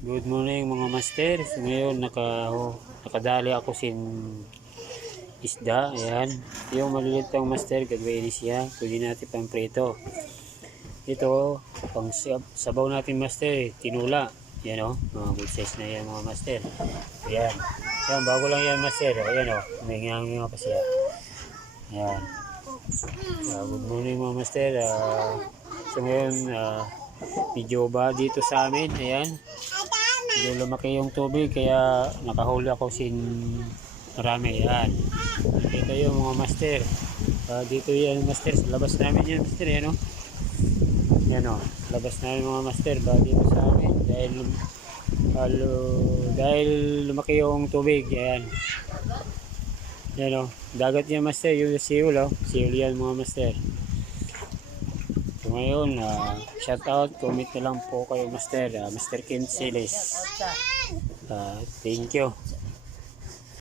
Good morning mga master. So, ngayon nakadali ako sin isda. Ayan. Yung maliliit pang master, gagawin siya. Pwede natin pang prito. Ito, pang sabaw natin master, tinula. Yan o. Mga good size na yan mga master. Ayan. Ayan, bago lang yan master. Ayan o. May nga pa siya. Ayan. Good morning mga master. So ngayon, medyo ba dito sa amin. Ayan. Medyo lumaki yung tubig kaya nakahuli ako sin marami. Yan. Ito yung mga master. Dito yan master. Sa labas namin yan master. Yan o. Yan o. Labas namin mga master. Dito sa amin. Dahil lumaki yung tubig. Yan. Yan o. Dagat yan master. Yung siul o. Siul yan mga master. So ngayon, shout out, comment na lang po kayo master, Mr. Ken Siles. Thank you.